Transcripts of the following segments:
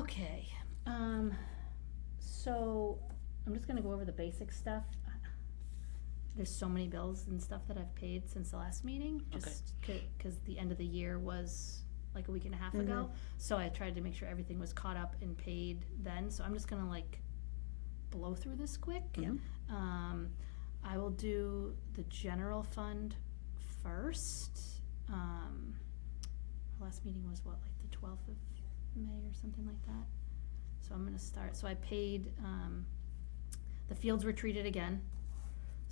Okay, so I'm just gonna go over the basic stuff. There's so many bills and stuff that I've paid since the last meeting, just cause the end of the year was like a week and a half ago. So I tried to make sure everything was caught up and paid then, so I'm just gonna like blow through this quick. Yeah. I will do the general fund first. Our last meeting was what, like the 12th of May or something like that? So I'm gonna start, so I paid, the fields were treated again,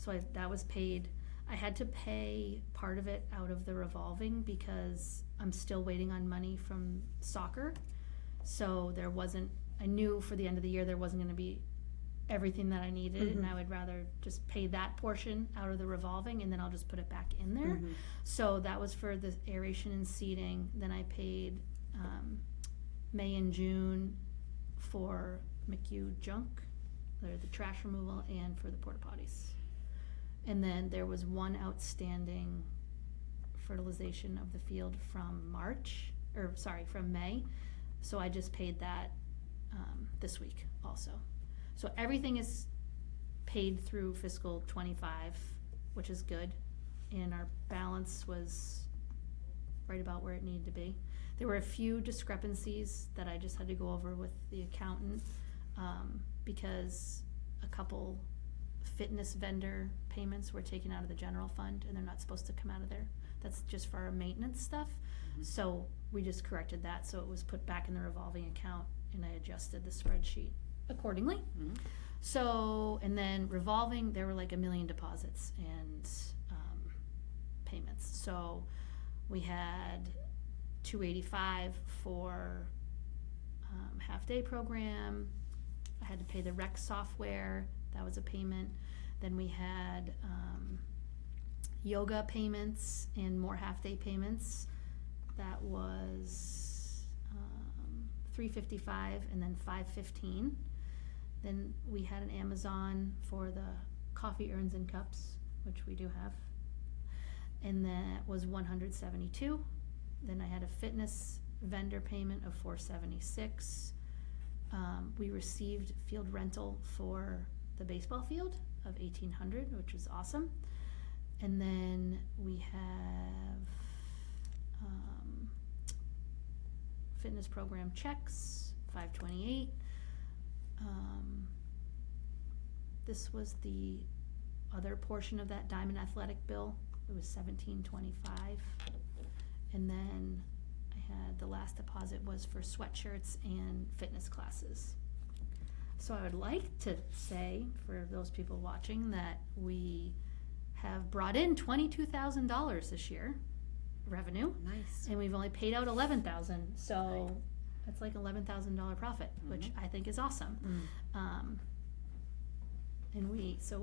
so that was paid. I had to pay part of it out of the revolving because I'm still waiting on money from soccer. So there wasn't, I knew for the end of the year there wasn't gonna be everything that I needed, and I would rather just pay that portion out of the revolving and then I'll just put it back in there. So that was for the aeration and seeding. Then I paid May and June for McHugh junk, or the trash removal, and for the porta potties. And then there was one outstanding fertilization of the field from from May. So I just paid that this week also. So everything is paid through fiscal '25, which is good. And our balance was right about where it needed to be. There were a few discrepancies that I just had to go over with the accountant, because a couple fitness vendor payments were taken out of the general fund and they're not supposed to come out of there. That's just for our maintenance stuff. So we just corrected that, so it was put back in the revolving account and I adjusted the spreadsheet accordingly. So, and then revolving, there were like 1 million deposits and payments. So we had 285 for half-day program. I had to pay the rec software, that was a payment. Then we had yoga payments and more half-day payments. That was $355 and then $515. Then we had an Amazon for the coffee urns and cups, which we do have. And that was $172. Then I had a fitness vendor payment of $476. We received field rental for the baseball field of $1,800, which was awesome. And then we have fitness program checks, $528. This was the other portion of that Diamond Athletic bill. It was $1,725. And then I had, the last deposit was for sweatshirts and fitness classes. So I would like to say, for those people watching, that we have brought in $22,000 this year, revenue. Nice. And we've only paid out $11,000, so that's like $11,000 profit, which I think is awesome. So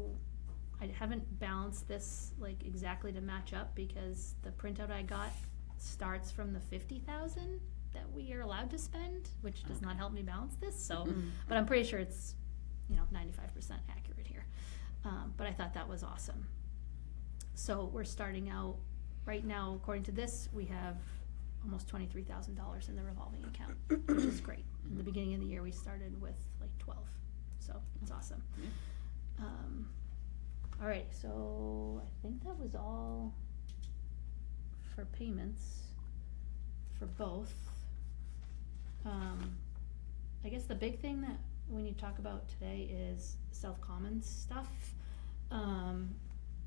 I haven't balanced this like exactly to match up because the printout I got starts from the $50,000 that we are allowed to spend, which does not help me balance this. So, but I'm pretty sure it's 95% accurate here. But I thought that was awesome. So we're starting out right now. According to this, we have almost $23,000 in the revolving account, which is great. In the beginning of the year, we started with like 12, so it's awesome. All right, so I think that was all for payments for both. I guess the big thing that we need to talk about today is South Commons stuff.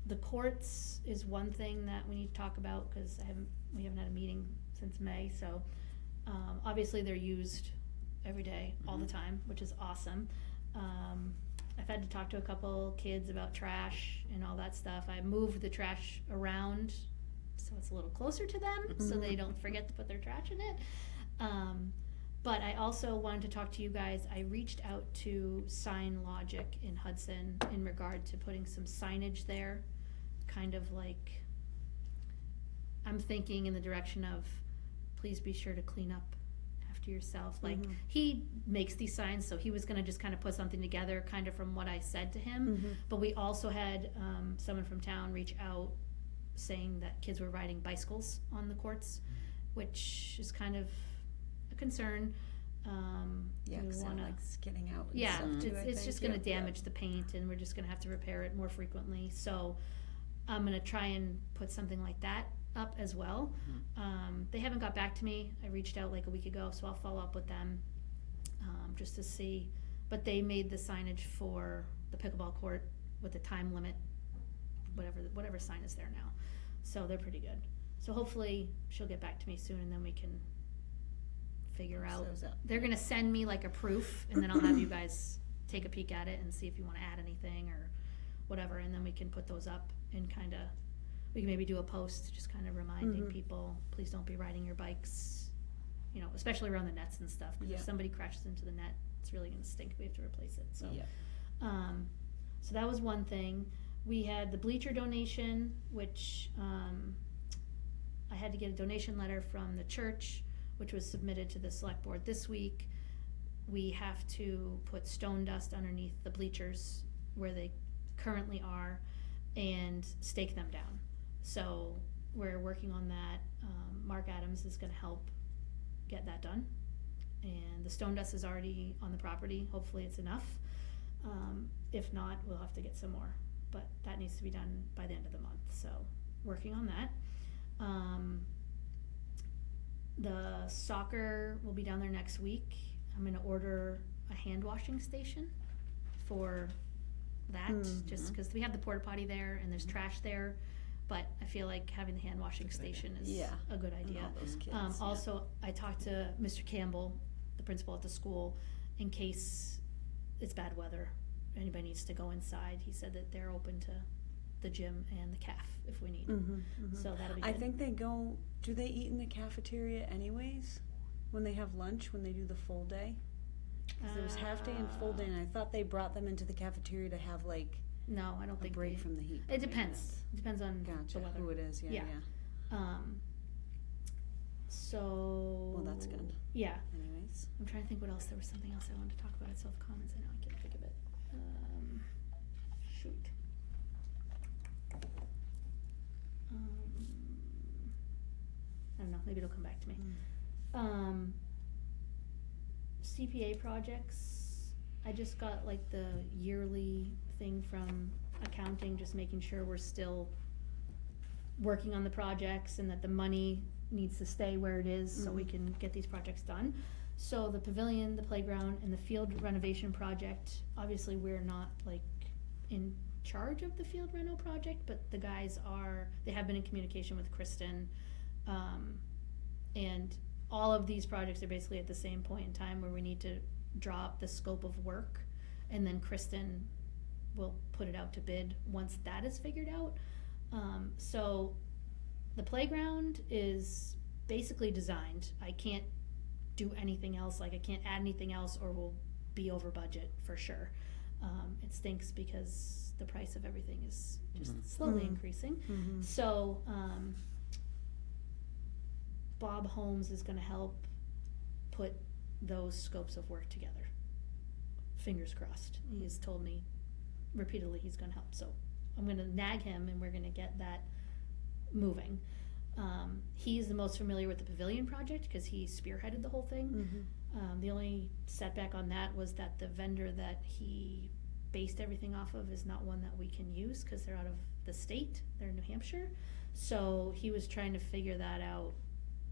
The courts is one thing that we need to talk about because we haven't had a meeting since May, so obviously they're used every day, all the time, which is awesome. I've had to talk to a couple kids about trash and all that stuff. I moved the trash around so it's a little closer to them so they don't forget to put their trash in it. But I also wanted to talk to you guys. I reached out to Sign Logic in Hudson in regard to putting some signage there, kind of like, I'm thinking in the direction of, please be sure to clean up after yourself. Like, he makes these signs, so he was gonna just kind of put something together kind of from what I said to him. But we also had someone from town reach out saying that kids were riding bicycles on the courts, which is kind of a concern. Yeah, we 'cause wanna, they're like skidding out and yeah, stuff too, I it's just gonna think. damage the paint, and we're just gonna have to repair it more frequently, so I'm gonna try and put something like that up as well. They haven't got back to me, I reached out like a week ago, so I'll follow up with them, just to see, but they made the signage for the pickleball court with the time limit, whatever sign is there now, so they're pretty good. So hopefully she'll get back to me soon, and then we can figure out. So is that- They're gonna send me like a proof, and then I'll have you guys take a peek at it and see if you wanna add anything or whatever, and then we can put those up and kinda, we can maybe do a post, just kinda reminding Mhm. people, please don't be riding your bikes, you know, especially around the nets and stuff, 'cause Yeah. if somebody crashes into the net, it's really gonna stink, we have to replace it, so. Yeah. So that was one thing. We had the bleacher donation, which, I had to get a donation letter from the church, which was submitted to the select board this week. We have to put stone dust underneath the bleachers where they currently are and stake them down. So we're working on that. Mark Adams is gonna help get that done. And the stone dust is already on the property, hopefully it's enough. If not, we'll have to get some more, but that needs to be done by the end of the month, so working on that. The soccer will be down there next week. I'm gonna order a hand washing station for that, just Mhm. cause we have the porta potty there and there's trash there, but I feel like having the hand washing station is Yeah. a good And idea. all those kids, yeah. Also, I talked to Mr. Campbell, the principal at the school, in case it's bad weather, anybody needs to go inside. He said that they're open to the gym and the caf if we need. Mhm, mhm. So that'll be I good. think do they eat in the cafeteria anyways? When they have lunch, when they do the full day? 'Cause there was half day and full day, and I thought they brought them into the cafeteria to have like No, I don't a think break they, from the heat. it depends, depends on Gotcha, the weather. who it is, yeah, Yeah. yeah. So. Well, that's good. Yeah, Anyways. I'm trying to think what else, there was something else I wanted to talk about at South Commons, I know I can't think of it. Shoot. I don't know, maybe it'll come back to me. CPA projects, I just got like the yearly thing from accounting, just making sure we're still working on the projects and that the money needs to stay where it is so we Mhm. can get these projects done. So the pavilion, the playground, and the field renovation project, obviously we're not like in charge of the field reno project, but the guys are, they have been in communication with Kristen. And all of these projects are basically at the same point in time where we need to draw up the scope of work, and then Kristen will put it out to bid once that is figured out. So the playground is basically designed. I can't do anything else, like I can't add anything else or we'll be over budget for sure. It stinks because the price of everything is just slowly Mhm. increasing. Mhm. So, Bob Holmes is gonna help put those scopes of work together. Fingers crossed. He has told me repeatedly he's gonna help, so I'm gonna nag him and we're gonna get that moving. He's the most familiar with the pavilion project, cause he spearheaded the whole thing. Mhm. The only setback on that was that the vendor that he based everything off of is not one that we can use, cause they're out of the state, they're in New Hampshire. So he was trying to figure that out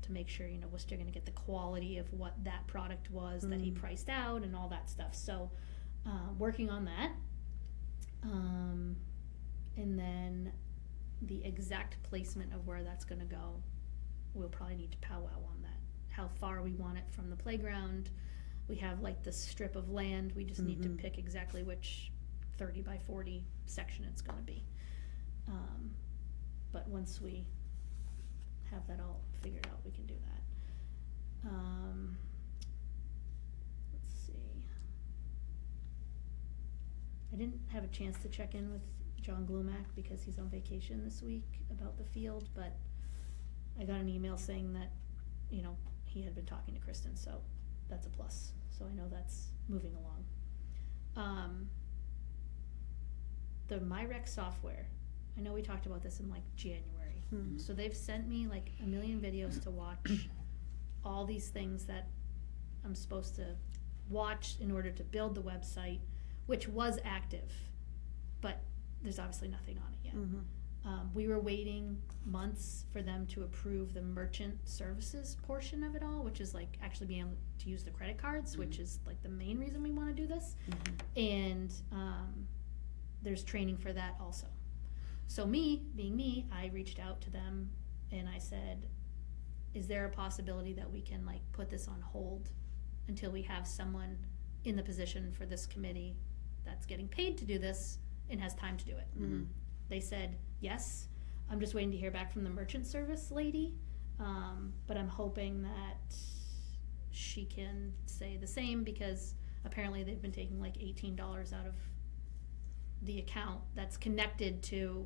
to make sure, you know, we're still gonna get the quality of what that product was that he priced out and all that stuff, so, working on that. And then the exact placement of where that's gonna go, we'll probably need to powwow on that, how far we want it from the playground. We have like this strip of land, we just need to Mhm. pick exactly which 30 by 40 section it's gonna be. But once we have that all figured out, we can do that. Let's see. I didn't have a chance to check in with John Glumac because he's on vacation this week about the field, but I got an email saying that, you know, he had been talking to Kristen, so that's a plus, so I know that's moving along. The MyRec software, I know we talked about this in like January. Mhm. So they've sent me like a million videos to watch, all these things that I'm supposed to watch in order to build the website, which was active, but there's obviously nothing on it yet. Mm-hmm. We were waiting months for them to approve the merchant services portion of it all, which is like actually being able to use the credit cards, which is like the main reason we want to do this. Mm-hmm. And there's training for that also. So me, being me, I reached out to them and I said, is there a possibility that we can like put this on hold until we have someone in the position for this committee that's getting paid to do this and has time to do it? Mm-hmm. They said, yes. I'm just waiting to hear back from the merchant service lady, but I'm hoping that she can say the same, because apparently they've been taking like $18 out of the account that's connected to,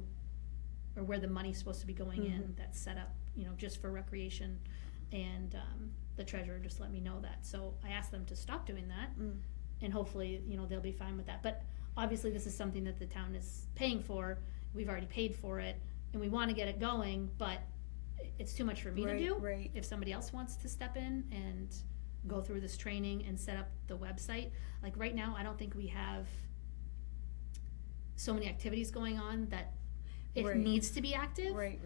or where the money's supposed to be going in, that's set up, you know, just for recreation. And the treasurer just let me know that. So I asked them to stop doing that, and hopefully, you know, they'll be fine with that. But obviously this is something that the town is paying for. We've already paid for it, and we want to get it going, but it's too much for me to do. Right. If somebody else wants to step in and go through this training and set up the website, like right now, I don't think we have so many activities going on that it Right. needs to be active. Right.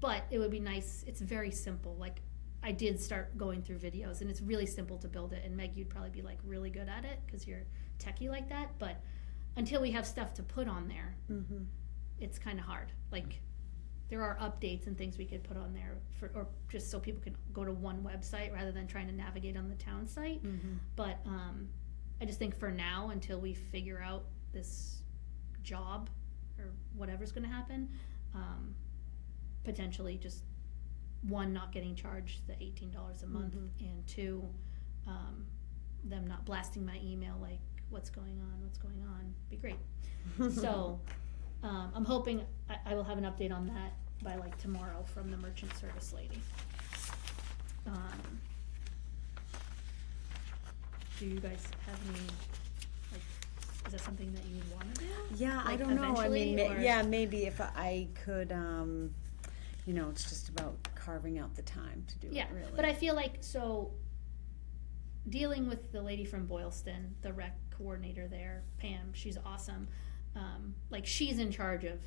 But it would be nice. It's very simple. Like, I did start going through videos, and it's really simple to build it. And Meg, you'd probably be like really good at it because you're techie like that. But until we have stuff to put on there, it's kind of hard. Like, there are updates and things we could put on there for, or just so people can go to one website rather than trying to navigate on the town site. But I just think for now, until we figure out this job or whatever's going to happen, potentially just one, not getting charged the $18 a month, and two, them not blasting my email like what's going on, be great. So I'm hoping I will have an update on that by like tomorrow from the merchant service lady. Do you guys have any, like, is that something that you want to do? Yeah, I Like, don't know. I mean, eventually, or- maybe if I could, you know, it's just about carving out the time to do Yeah, it, really. but I feel like, so, dealing with the lady from Boylston, the rec coordinator there, Pam, she's awesome. Like, she's in charge of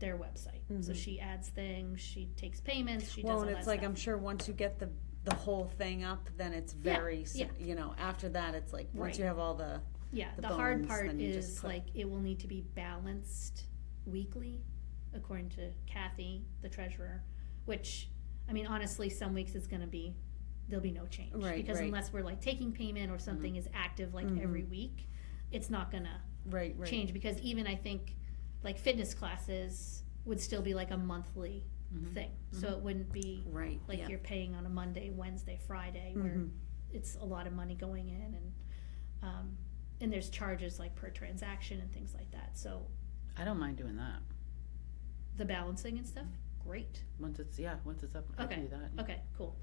their website, so she adds things, she takes payments, she does all and that it's like, stuff. I'm sure once you get the whole thing up, then it's very, you know, after that, it's like, once Right. you have all the, Yeah, the the hard bones, part then you just is put- like, it will need to be balanced weekly, according to Kathy, the treasurer, which, I mean, honestly, some weeks it's gonna be, there'll be no change. Right, Because right. unless we're like taking payment or something is active like every week, it's not gonna right. change, because even I think like fitness classes would still be like a monthly thing. So it wouldn't be Right, like yeah. you're paying on a Monday, Wednesday, Friday, where it's a lot of money going in, and there's charges like per transaction and things like that. So I don't mind doing that. the balancing and stuff, great. Once it's up, I Okay. can do that. Okay, cool.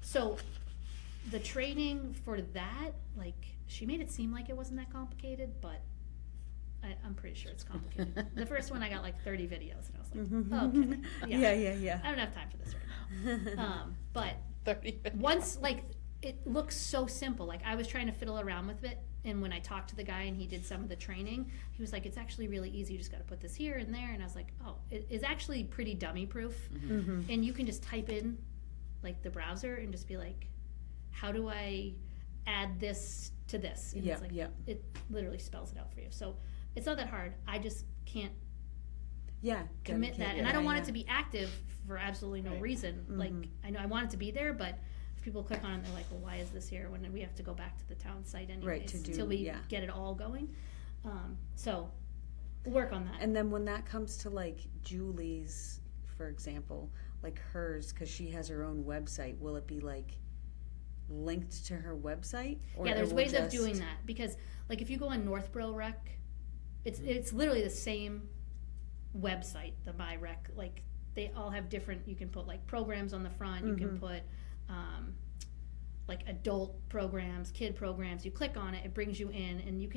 So the training for that, like, she made it seem like it wasn't that complicated, but I'm pretty sure it's complicated. The first one I got like 30 videos, and I was like, okay, Yeah. I don't have time for this right now. But 30 minutes. once, like, it looks so simple. Like, I was trying to fiddle around with it, and when I talked to the guy and he did some of the training, he was like, it's actually really easy. You just got to put this here and there. And I was like, oh, it is actually pretty dummy proof. And you can just type in, like, the browser and just be like, how do I add this to this? And it's like, it literally spells it out for you. So it's not that hard. I just can't commit that. And I don't want it to be active for absolutely no Right. reason. Like, I know I want it to be there, but if people click on it, they're like, well, why is this here when we have to go back to the town site anyways to do- till we yeah. get it all going? So we'll work on that. And then when that comes to like Julie's, for example, like hers, because she has her own website, will it be like linked to her website? Or Yeah, it there's will ways of just- doing that, because like if you go on Northborough Rec, it's literally the same website, the My Rec. Like, they all have different, you can put like programs on the front, you can put like adult programs, kid programs. You click on it, it brings you in, and you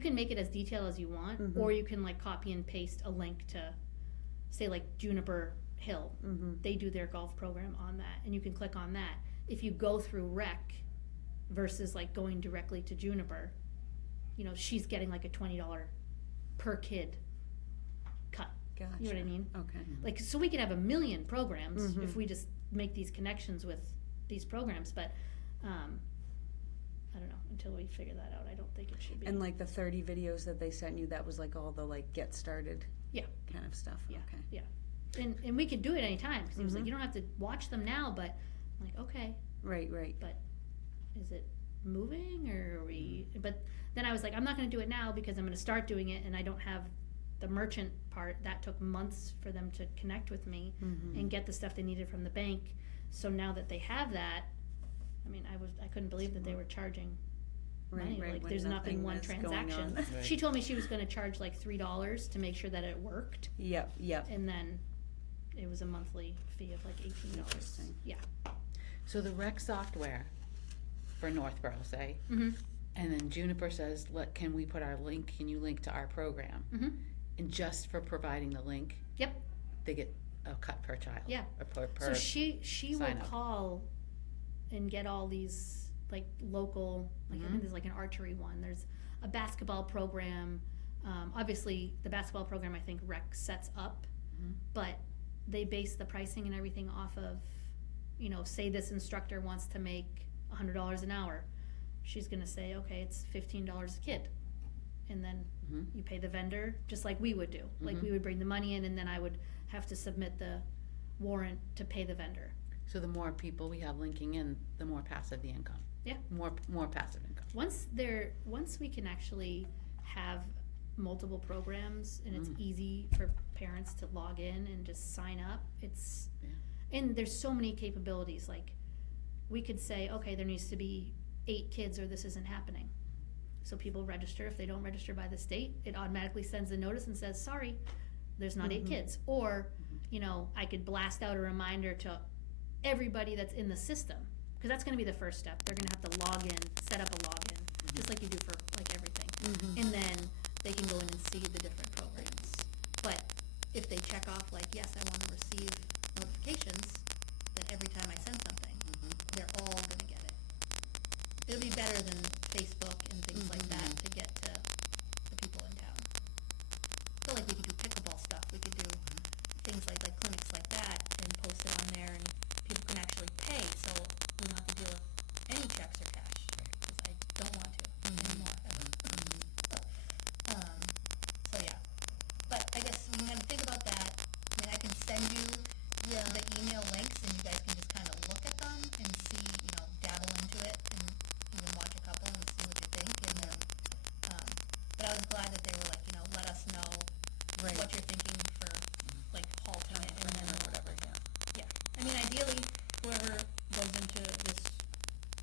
can make it as detailed as you want, or you can like copy and paste a link to, say, like Juniper Hill. They do their golf program on that, and you can click on that, if you go through rec versus like going directly to Juniper, you know, she's getting like a $20 per kid cut. Gotcha. You know what I mean? Okay. Like, so we could have a million programs Mhm. if we just make these connections with these programs, but, I don't know, until we figure that out, I don't think it should be. And like the 30 videos that they sent you, that was like all the like get started. Yeah. Kind of stuff. Yeah. Okay. And we could do it anytime, cause he was like, Mhm. you don't have to watch them now, but I'm like, okay, Right. Right. is it moving or are we, but then I was like, I'm not gonna do it now because I'm gonna start doing it and I don't have the merchant part. That took months for them to connect with me Mm-hmm. and get the stuff they needed from the bank. So now that they have that, I mean, I couldn't believe that they were charging money, like when there's nothing one was going transaction. on. Right. She told me she was gonna charge like $3 to make sure that it worked, Yep. Yep. and then it was a monthly fee of like $18. Interesting. Yeah. So the rec software for Northborough, say, Mm-hmm. and then Juniper says, "Look, can we put our link? Can you link to our program?" Mm-hmm. And just for providing the link, Yep. they get a cut per child. Yeah. Or per. So she will sign up. call and get all these like local, like I Mhm. think there's like an archery one. There's a basketball program. Obviously, the basketball program I think rec sets up, Mhm. but they base the pricing and everything off of, you know, say this instructor wants to make $100 an hour. She's gonna say, okay, it's $15 a kid, and then Mhm. you pay the vendor just like we would do. Like Mhm. we would bring the money in, and then I would have to submit the warrant to pay the vendor. So the more people we have linking in, the more passive the income. Yeah. More passive income. Once we can actually have multiple programs and it's Mm. easy for parents to log in and just sign up, it's Yeah. and there's so many capabilities. Like we could say, okay, there needs to be 8 kids or this isn't happening. So people register. If they don't register by the state, it automatically sends a notice and says, sorry, there's not 8 Mhm. kids. Or, you know, I could blast out a reminder to everybody that's in the system. Because that's going to be the first step. They're going to have to log in, set up a login, just like you do for like everything. Mm-hmm. And then they can go in and see the different programs. But if they check off like, yes, I want to receive notifications, then every time I send something, Mhm. they're all going to get it. It'll be better than Facebook and things like that to get to the people in town. I feel like we could do pickleball stuff. We could do things like clinics like that and post it on there, and people can actually pay, so we don't have to deal with any checks or cash. Because I don't want to anymore. Ever. So yeah. But I guess we can think about that. I mean, I can send you the email links, and you guys can just kind of look at them and see, you know, dabble into it, and even watch a couple and see what you think. And then, but I was glad that they were like, you know, let us know Right. what you're thinking for like halting it, and then or whatever. Yeah. I mean, ideally, whoever goes into this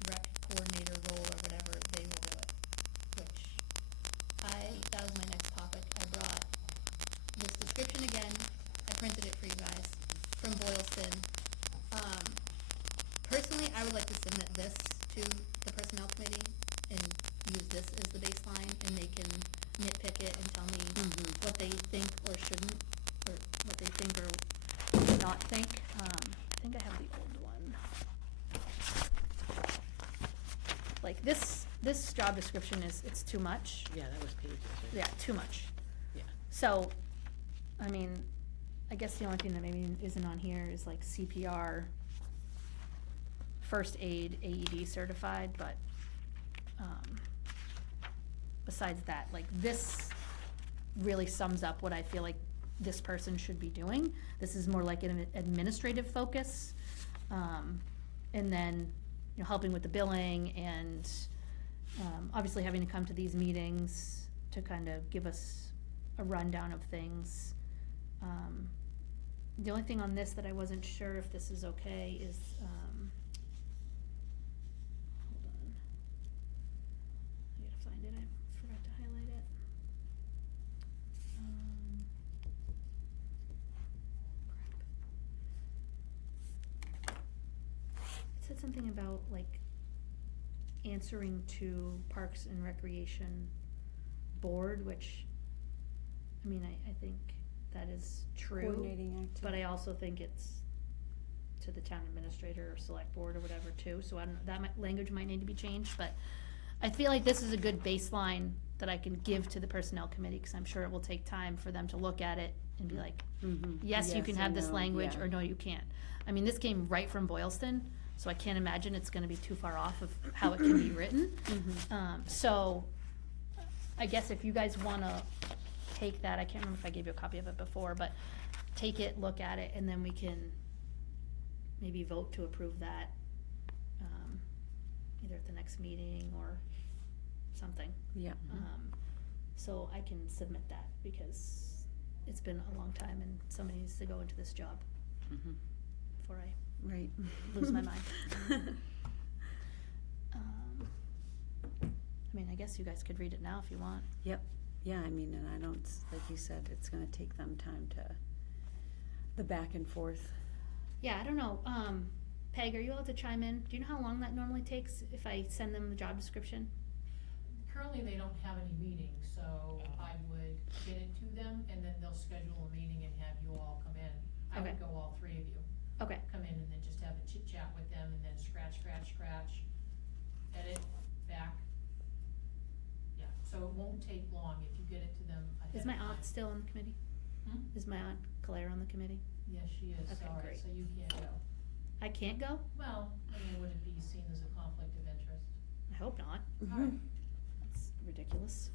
rec coordinator role or whatever, they will do it. Which that was my next topic. I brought this description again. I printed it for you guys from Boylston. Personally, I would like to submit this to the personnel committee and use this as the baseline, and they can nitpick it and tell me Mm-hmm. what they think or shouldn't, or what they think or not think. I think I have the old one. Like this job description it's too much. Yeah, that was pages. Right? Yeah, too much. Yeah. So, I mean, I guess the only thing that maybe isn't on here is like CPR, first aid, AED certified, but, besides that, like this really sums up what I feel like this person should be doing. This is more like an administrative focus, and then, you know, helping with the billing and, obviously having to come to these meetings to kind of give us a rundown of things. The only thing on this that I wasn't sure if this is okay is, hold on. I gotta find it, I forgot to highlight it. It said something about like answering to Parks and Recreation Board, which, I mean, I think that is true. Coordinating activity. But I also think it's to the town administrator or select board or whatever too, so I don't, language might need to be changed, but I feel like this is a good baseline that I can give to the personnel committee, cause I'm sure it will take time for them to look at it and be like, yes, you can have this language, or no, you can't. I mean, this came right from Boylston, so I can't imagine it's gonna be too far off of how it can be written. So, I guess if you guys wanna take that, I can't remember if I gave you a copy of it before, but take it, look at it, and then we can maybe vote to approve that, either at the next meeting or something. Yeah. So I can submit that, because it's been a long time and somebody needs to go into this job Mhm. before I Right. lose my mind. I mean, I guess you guys could read it now if you want. Yeah, I mean, and I don't, like you said, it's gonna take them time to, the back and forth. Yeah, I don't know, Peg, are you able to chime in? Do you know how long that normally takes if I send them the job description? Currently, they don't have any meetings, so I would get it to them, and then they'll schedule a meeting and have you all come in. I Okay. would go all three of you. Okay. Come in and then just have a chit chat with them, and then scratch, edit, back. Yeah, so it won't take long if you get it to them ahead Is of my time. aunt still on the committee? Hmm? Is my aunt Claire on the committee? Yes, she is, Okay, sorry, great. so you can't go. I can't go? Well, I mean, would it be seen as a conflict of interest? I hope not. Alright. That's ridiculous.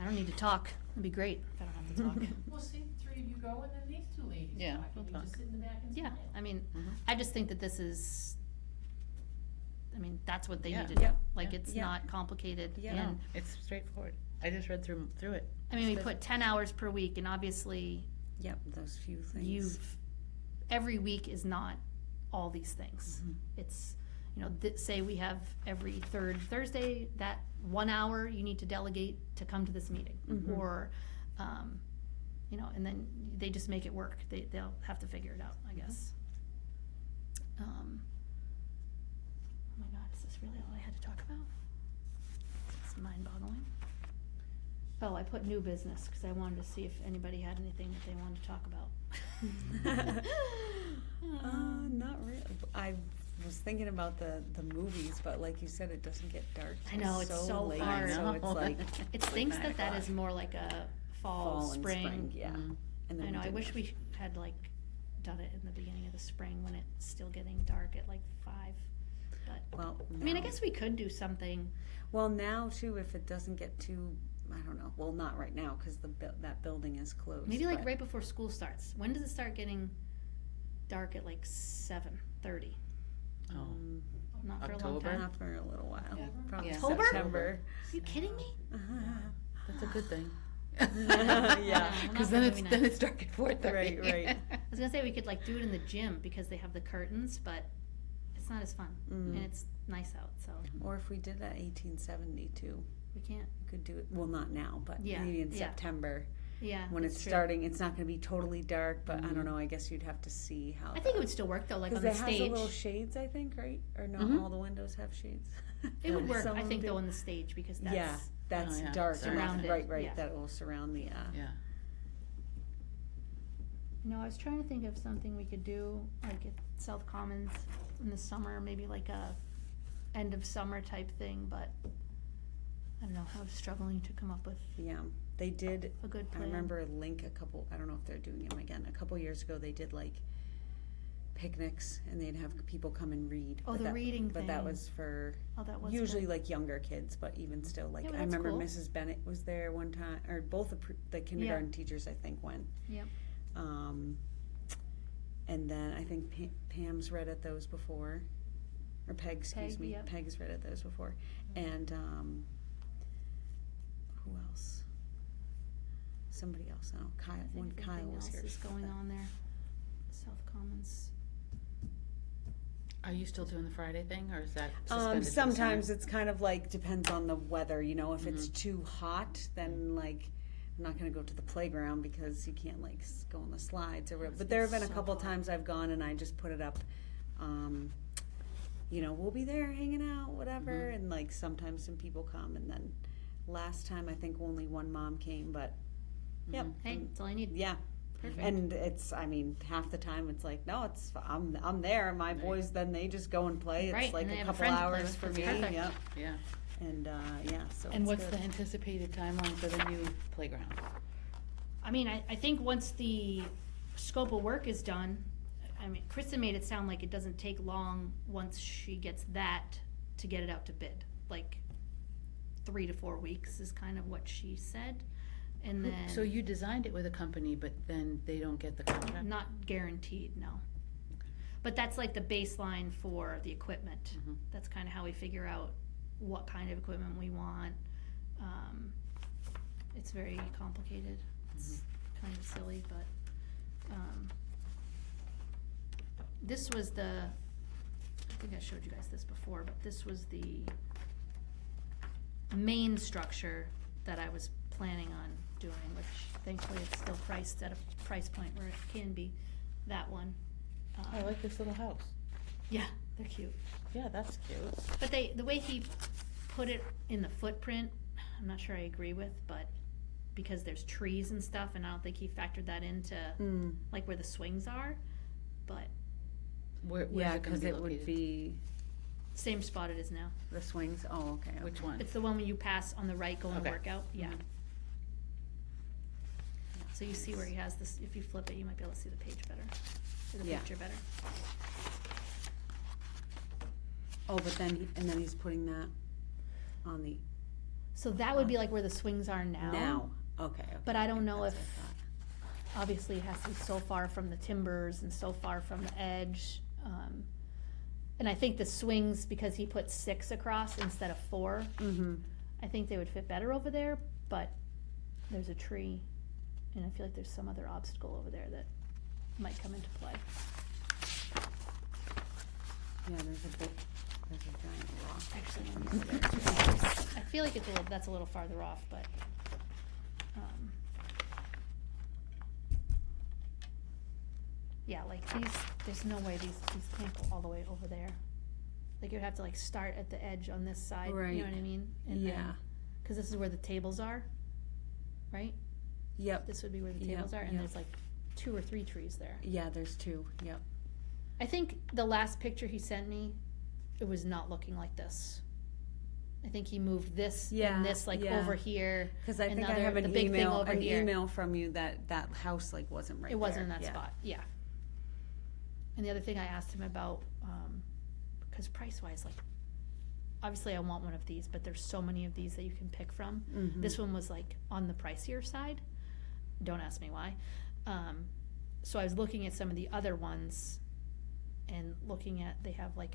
I don't need to talk. It'd be great if I don't have to talk. Well, see, three of you go, and then these two ladies Yeah, talk, we'll and you just talk. sit in the back and Yeah, smile. I mean, Mhm. I just think that this is, I mean, that's what they Yeah. need to do. Yeah. Like, Yeah. it's Yeah. not complicated. Yeah. No, And, it's straightforward. I just read through it. I mean, we It's put 10 hours per week, and obviously, Yep, those few things. every week is not all these things. Mhm. It's, you know, say we have every third Thursday, that 1 hour you need to delegate to come to this meeting. Mhm. Or, you know, and then they just make it work. They'll have to figure it out, I guess. Oh my God, is this really all I had to talk about? It's mind-boggling. Oh, I put new business, cause I wanted to see if anybody had anything that they wanted to talk about. Not really. I was thinking about the movies, but like you said, it doesn't get dark I till know, it's so late, hard. so it's like It stinks Like that 9 is more like a fall, fall and spring. spring, yeah. Mhm. And then I know, I didn't wish have- we had like done it in the beginning of the spring when it's still getting dark at like 5. Well, I mean, I now- guess we could do something. Well, now too, if it doesn't get too, I don't know. Well, not right now because that building is closed. Maybe like but- right before school starts. When does it start getting dark at like 7:30? Oh, Not for a long October? time. Not for a little while. Yeah. Probably Yeah. October? September. Are you kidding me? that's a good thing. Yeah. Because Not then really then it's dark at 4:30. Right. I was gonna say we could like do it in the gym because they have the curtains, but it's not as fun Mm. and it's nice out, so Or if we did that 1872, we can't. we could do it. Well, not now, but Yeah, maybe in yeah. September Yeah, when that's it's true. starting. It's not going to be totally dark, but I Mhm. don't know. I guess you'd have to see how. I think it would still work though, like on because the it has stage. the little shades, I think, right? Or not Mhm. all the windows have shades. It would work, Some I of think, them though, do. on the stage because that's. Yeah, that's Oh, yeah. dark Surrounded, enough. Right. yeah. That will surround the. Yeah. No, I was trying to think of something we could do, like at South Commons in the summer, maybe like a end of summer type thing, but I don't know, I was struggling to come up with Yeah, they did. a good I plan. remember Link a couple. I don't know if they're doing them again. A couple years ago, they did like picnics, and they'd have people come and read. Oh, but the that, reading But that thing. was for Oh, that was usually good. like younger kids, but even still, like Yeah, but I that's remember cool. Mrs. Bennett was there one time, or both the kindergarten teachers I think went. Yep. And then I think Pam's read at those before, or Peg, excuse Peg, me, yep. Peg's read at those before, and who else? Somebody else. I don't know. I Kyle. think When anything Kyle was else here. is going on there. South Commons. Are you still doing the Friday thing, or is that suspended for the Sometimes summer? it's kind of like depends on the weather. You know, if it's too hot, then like I'm not going to go to the playground because you can't like go on the slides or whatever. Yes, But there have it's been a so couple hot. times I've gone and I just put it up. You know, we'll be there hanging out, whatever. And like sometimes some people come, and then last time I think only one mom came, but yep. Hey, and- that's all I need. yeah, Perfect. And it's, I mean, half the time it's like, no, it's, I'm there. My Right. boys, then they just go and play. It's Right, like and they a have a couple friend to play hours with. for It's me. perfect. Yep. Yeah. And, so And it's what's good. the anticipated timeline for the new playground? I mean, I think once the scope of work is done, I mean, Kristen made it sound like it doesn't take long once she gets that to get it out to bid. Like 3 to 4 weeks is kind of what she said. And then, So you designed it with a company, but then they don't get the contract? not guaranteed, no. But that's like the baseline for the equipment. Mhm. That's kind of how we figure out what kind of equipment we want. It's very complicated. It's kind of silly, but, this was I think I showed you guys this before, but this was the main structure that I was planning on doing, which thankfully it's still priced at a price point where it can be, that one. I like this little house. Yeah, they're cute. Yeah, that's cute. But the way he put it in the footprint, I'm not sure I agree with, but because there's trees and stuff, and I don't think he factored that into like where the swings are, but Where's Yeah, it gonna because be it located? would be same spot it is now. the swings. Oh, okay. Which one? It's the one when you pass on the right going to Okay. workout, yeah. Mhm. So you see where he has this, if you flip it, you might be able to see the page better, or the Yeah. picture better. Oh, but then, and then he's putting that on the, So that would be like where the swings are now. Okay. But I don't know that's if, what I thought. obviously it has to be so far from the timbers and so far from the edge. And I think the swings, because he put 6 across instead of 4, I think they would fit better over there, but there's a tree, and I feel like there's some other obstacle over there that might come into play. Yeah, there's a giant rock. Actually, let me see there too. I feel like that's a little farther off, but, yeah, like there's no way these can't go all the way over there. Like you'd have to like start at the edge on this side, you Right. know what I mean? And Yeah. then, cause this is where the tables are, right? Yep. This would be where the Yep, tables are, and yep. there's like 2 or 3 trees there. Yeah, there's 2. Yep. I think the last picture he sent me, it was not looking like this. I think he moved this Yeah, and this like yeah. over here. Because I think I Another- have the an big thing over here. email from you that house like wasn't right It wasn't in there. that Yeah. spot, yeah. And the other thing I asked him about, because price-wise, like, obviously I want one of these, but there's so many of these that you can pick from. Mhm. This one was like on the pricier side. Don't ask me why. So I was looking at some of the other ones and looking at, they have like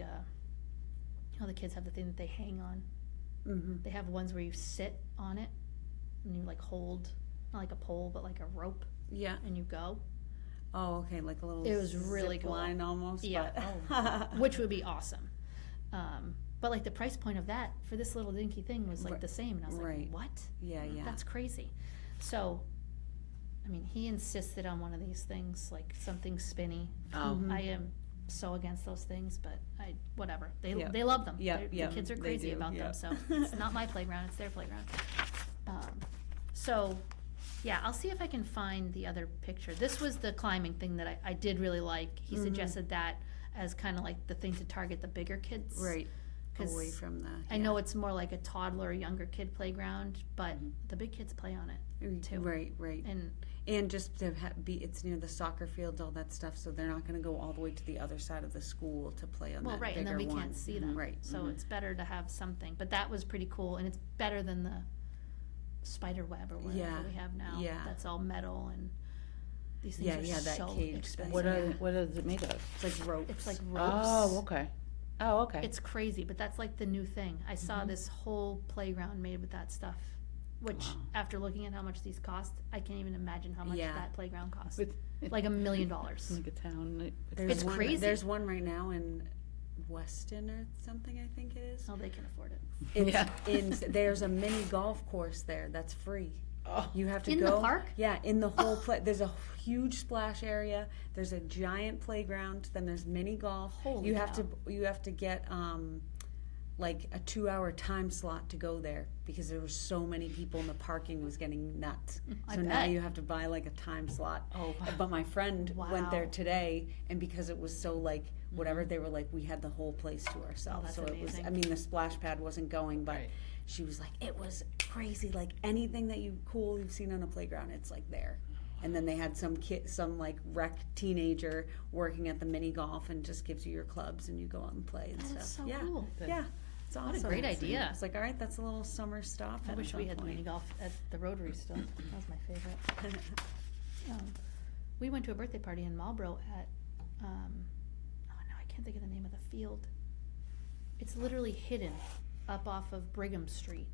the kids have the thing that they hang on. Mhm. They have ones where you sit on it and you like hold, not like a pole, but like a rope, Yeah. and you go, Oh, okay, like a little It was really zip cool. line almost. Yeah. But which would be awesome. But like the price point of that for this little dinky thing was like Right. the same, and I was Right. like, what? yeah, yeah. That's crazy. So, I mean, he insisted on one of these things, like something spinny. Oh, Mhm. I am so against those things, but whatever. Yep. They love them. Yep, The yep, kids are they crazy do, about yep. them, so it's not my playground, it's their playground. So, yeah, I'll see if I can find the other picture. This was the climbing thing that I did really like. He Mhm. suggested that as kind of like the thing to target the bigger kids. right. 'Cause Away from the. I know it's more like a toddler or younger kid playground, but Mhm. the big kids play on it, too. Right, right. and just to be, it's near the soccer field, all that stuff, so they're not gonna go all the way to the other side of the school to play on well, that right, bigger and then we one. can't see them. Right. So mhm. it's better to have something. But that was pretty cool, and it's better than the spider web or whatever Yeah, we have now. yeah. That's all metal, and these things Yeah, are yeah, that so cage thing. expensive. what is it made of? It's like ropes. It's like ropes. Oh, okay. Oh, okay. It's crazy, but that's like the new thing. I saw Mhm. this whole playground made with that stuff, which Wow. after looking at how much these cost, I can't even imagine how much Yeah. that playground cost. With- Like $1 million. Like a town. It's one, crazy. There's one right now in Weston or something, I think it is. Oh, they can afford it. It's Yeah. there's a mini golf course there that's free. Oh, You have to In go. the park? Yeah, in the whole there's a huge splash area. There's a giant playground. Then there's mini golf. Holy you cow. have to get like a 2-hour time slot to go there because there were so many people and the parking was getting nuts. I So now bet. you have to buy like a time slot. Oh, But my friend went there Wow. today, and because it was so like whatever, they were like, we had the whole place to ourselves. that's So it was, amazing. I mean, the splash pad wasn't going, but right. she was like, it was crazy. Like anything that you've seen on a playground, it's like there. And then they had some like rec teenager working at the mini golf and just gives you your clubs and you go out and play and That stuff. is so yeah, cool. yeah, it's awesome. What a great idea. It's like, all right, that's a little summer stop. I at wish some we had point. mini golf at the Rotary still. That was my favorite. We went to a birthday party in Marlboro at, oh no, I can't think of the name of the field. It's literally hidden up off of Brigham Street.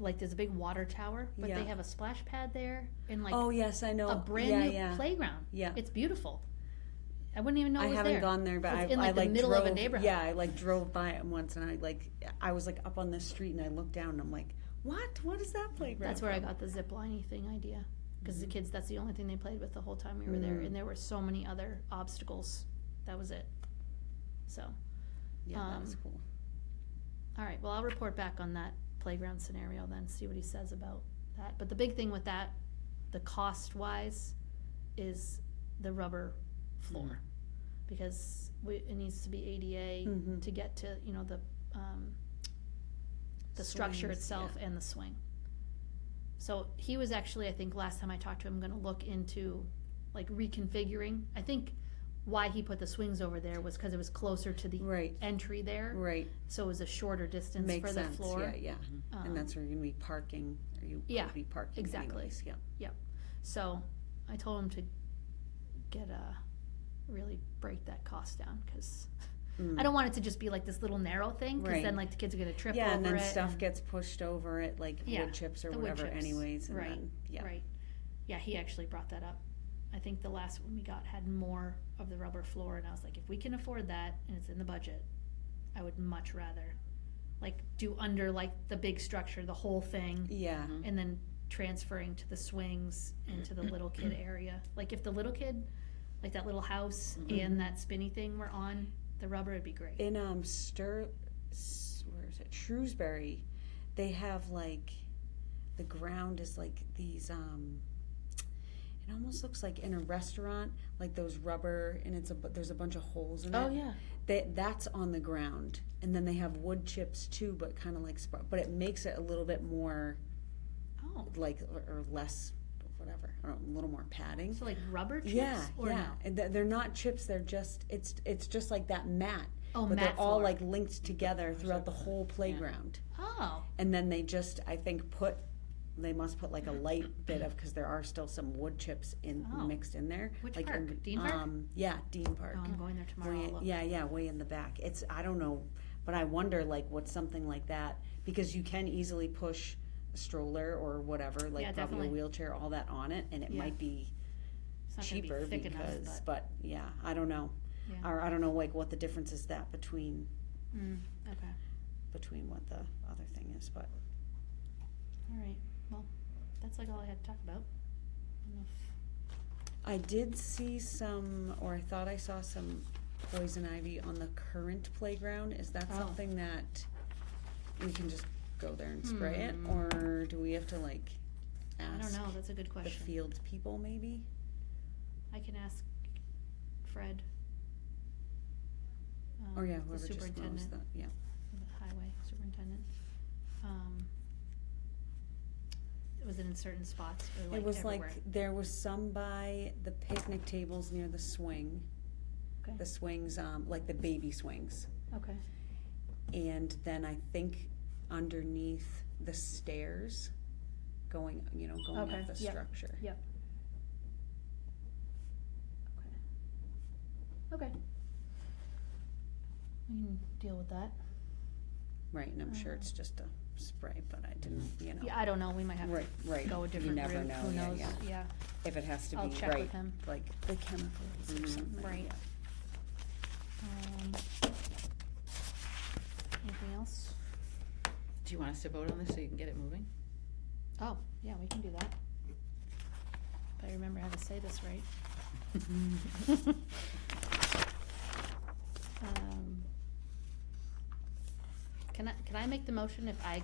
Like there's a big water tower, but they Yeah. have a splash pad there and like Oh yes, I know. a brand yeah, new yeah. playground. Yeah. It's beautiful. I wouldn't even know it I was haven't there. gone there, but It's in, I like, the like middle drove. of a neighborhood. Yeah, I like drove by it once, and I was like up on the street, and I looked down, and I'm like, what? What is that playground? That's where I from? got the zip liney thing idea. Because the Mm-hmm. kids, that's the only thing they played with the whole time we were there. And there were so many other obstacles. That was it. So, Yeah, that was cool. all right. Well, I'll report back on that playground scenario then, see what he says about that. But the big thing with that, the cost wise, is the rubber floor. Mm-hmm. Because it needs to be ADA Mhm. to get to, the structure Swings, itself yeah. and the swing. So he was actually, I think last time I talked to him, gonna look into like reconfiguring. I think why he put the swings over there was because it was closer to the Right, entry there, right. so it was a shorter distance Makes for the sense. floor. Yeah, yeah. And that's where you're gonna be parking, or you Yeah, could be parking exactly. anyways, yeah. So I told him to get really break that cost down because I don't want it to just be like this little narrow thing because Right. then like the kids are gonna trip Yeah, over and then it. stuff gets pushed over it, like Yeah, wood chips or the wood whatever chips. anyways, and Right, then, yeah. Right. Yeah, he actually brought that up. I think the last one we got had more of the rubber floor, and I was like, if we can afford that and it's in the budget, I would much rather like do under like the big structure, the whole thing, Yeah, and then transferring to the swings and to the little kid area. Like if the little kid, like that little house and that spinny thing were on the rubber, it'd be great. in where is it, Shrewsbury, they have like, the ground is like these it almost looks like in a restaurant, like those rubber, and there's a bunch of holes in it. Oh, yeah. That's on the ground, and then they have wood chips too, but kind of like but it makes it a little bit more Oh, like, or less, whatever, I don't know, a little more padding. so like rubber chips Yeah, or yeah. no? And they're not chips. They're just it's just like that mat, Oh, but mat they're all floor. like linked together throughout the whole playground. Oh, And then they just, I think, they must put like a light bit of, because there are still some wood chips Oh. mixed in there. Which like park? Dean Park? Yeah, Dean Park. oh, I'm going there tomorrow. Way, I'll look. yeah, way in the back. It's, I don't know, but I wonder like what something like that, because you can easily push a stroller or whatever, like Yeah, probably definitely. a wheelchair, all that on it, and it Yeah. might be It's not gonna be cheaper thick because, enough, but yeah, I don't know. Yeah. Or I don't know like what the difference is that between Okay. what the other thing is, but All right. Well, that's like all I had to talk about. I don't know if- I did see some, or I thought I saw some poison ivy on the current playground. Is that Oh. something that we can just go there and spray it, or do we have to like I don't ask know. That's a good the question. fields people maybe? I can ask Fred. Or yeah, the whoever just knows superintendent, that, yeah. the highway superintendent. Was it in certain spots or like It was everywhere? like, there was some by the picnic tables near the swing. Okay. The swings, like the baby swings. Okay. And then I think underneath the stairs, going Okay, up the yep. structure. Yep. Okay. We can deal with that. Right, and I'm sure it's just a spray, but I didn't, Yeah, I don't know. We might have Right, to go a you different never route. know, Who yeah, knows? yeah. Yeah. If it has to I'll be, check right, with him. like the chemicals or something, Right. yeah. Anything else? Do you want us to vote on this so you can get it moving? Oh, yeah, we can do that. But I remember how to say this right. can I make the motion if I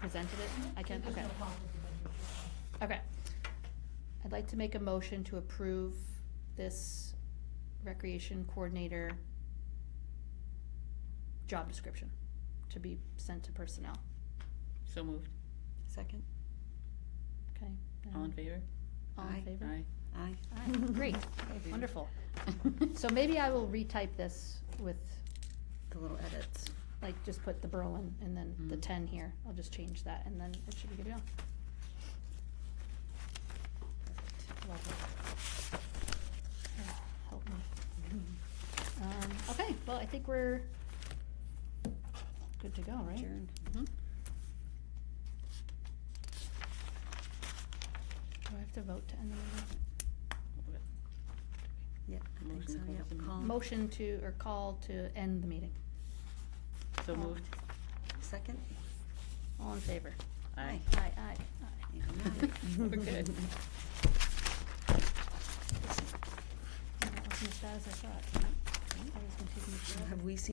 presented it? I can, There's okay. no conflict of interest. Okay. I'd like to make a motion to approve this recreation coordinator job description to be sent to personnel. So moved. Second? Okay? All in favor? All in Aye. favor? Aye. Aye. Aye, great, okay, wonderful. So maybe I will retype this with, The little edits. like, just put the Berlin and then the Mm. 10 here. I'll just change that and then it should be good to go. Lovely. Oh, help me. Okay, well, I think we're good to go, right? Adjourned. Do I have to vote to end the meeting? Yeah, I think so, Motion to yep. close the meeting. Call. Motion to, or call to end the meeting. So All- moved. Second? All in favor? Aye. Aye, aye, aye. We're good. That wasn't as bad as I thought. That was gonna take me forever. Have we seen